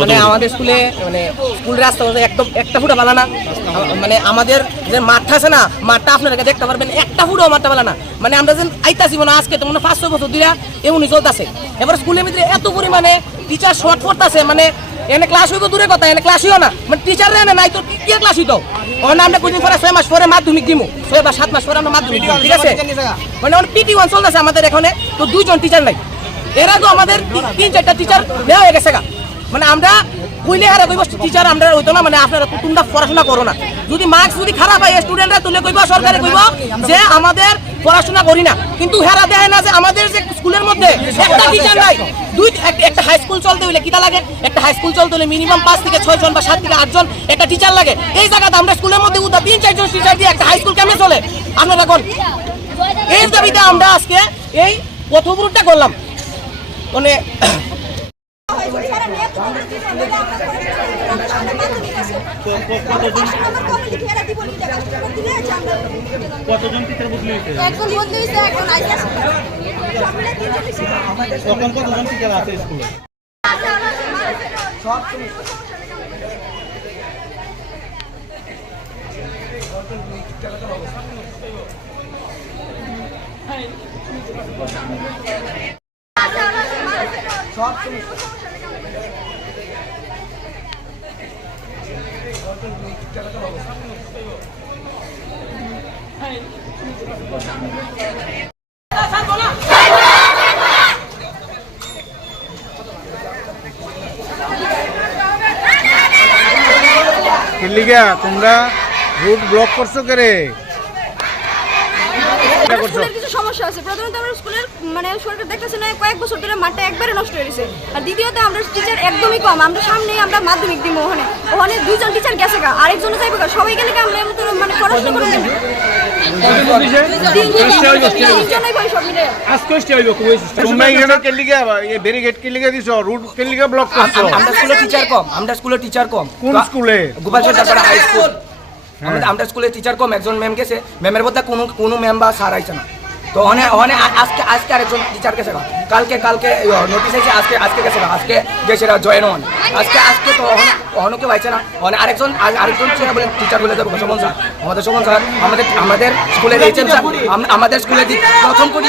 মানে আমাদের স্কুলে মানে স্কুল রাস্তা একদম একটা ফুটা বালা না। মানে আমাদের যে মাঠটা আছে না মাঠটা আপনারা দেখতে পারবেন একটা ফুটাও মাঠটা বালা না। মানে আমরা যে আইতাছি মানে আজকে তো মানে পাঁচ ছয় বছর দিয়া এমনি চলতেছে। এবার স্কুলের ভিতরে এত পরিমাণে টিচার শর্ট পড়তেছে মানে এনে ক্লাস হইব দূরে কথা এনে ক্লাস হইও না। মানে টিচার এনে নাই তো কি ক্লাস হইতো? আমরা ছয় মাস পরে মাধ্যমিক ছয় সাত মাস পরে মাধ্যমিক দিমু, ঠিক আছে? মানে আমাদের এখানে, তো দুইজন টিচার নাই। আমাদের তিন- চারটা টিচার হয়ে গেছে। মানে আমরা টিচার আমরা মানে পড়াশোনা করো না। যদি মার্কস যদি খারাপ হয় স্টুডেন্টরা তুলে কইব, সরকারে কইব যে আমাদের পড়াশোনা করি না। কিন্তু হেরা দেয় না যে আমাদের যে স্কুলের মধ্যে একটা টিচার নাই, দুই হাই স্কুল চলতে হইলে কিটা লাগে? একটা হাই স্কুল চলতে হলে মিনিমাম পাঁচ থেকে ছয় জন বা সাত থেকে আটজন একটা টিচার লাগে। এই জায়গাতে আমরা স্কুলের মধ্যে উদা তিন চারজন টিচার দিয়ে একটা হাই স্কুল কেমনে চলে? আপনারা কোন? এই দাবিতে আমরা আজকে এই পথবরুটটা করলাম। মানে কতজন টিচার বদলি হয়েছে? একজন বদলে হয়েছে একজন আইসে সব মিলে তিনজন বেশি তখন কতজন টিচার আছে কিল্লিগা তোমরা রুট ব্লক করছ কে রে আমরা স্কুলের মানে সরকার না, কয়েক বছর ধরে একবারে নষ্ট হয়ে গেছে। আর আমরা টিচার একদমই কম। আমরা সামনে আমরা মাধ্যমিক ওখানে। ওখানে টিচার গেছে আরেকজন সবাই গেলে মানে পড়াশোনা আমরা স্কুলে টিচার কম কোন স্কুলে? High school. স্কুলে টিচার কম একজন ম্যাম গেছে। ম্যামের বদলে কোনো কোনো ম্যাম বা স্যার আইছে না। তো অনে অনে আজকে আজকে আরেকজন টিচার গেছে কালকে কালকে নোটিস আছে আজকে আজকে গেছে আজকে গেছে জয়েন হন আজকে আজকে তো অহনো কেউ আইছে না। অনে আরেকজন আ- আরেকজন টিচার বলে টিচার বলে দেবো শোভন স্যার। আমাদের শোভন স্যার আমাদের আমাদের স্কুলের এইচএম স্যার আম- আমাদের স্কুলে প্রথম কোটি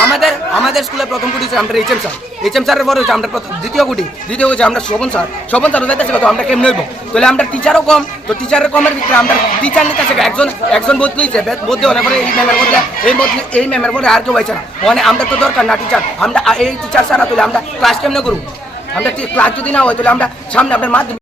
আমাদের আমাদের স্কুলে প্রথম কোটি আমরা এইচএম স্যার। এইচএম স্যারের পরে হচ্ছে আমরা প্রথম দ্বিতীয় কোটি দ্বিতীয় হচ্ছে আমরা শোভন স্যার। শোভন স্যার যাইতেছে তো আমরা কেমন হইব? তাহলে আমরা টিচারও কম তো টিচারের কমের ভিতরে আমরা টিচার নিতে আছে একজন একজন বদলিছে বদলে অনেক পরে এই ম্যামের বদলে এই বদলে এই ম্যামের বদলে আর কেউ পাইছে না। মানে আমরা তো দরকার না টিচার আমরা এই টিচার ছাড়া তাহলে আমরা ক্লাস কেমনে করব? আমরা ক্লাস যদি না হয় তাহলে আমরা সামনে আপনার মাধ্যমিক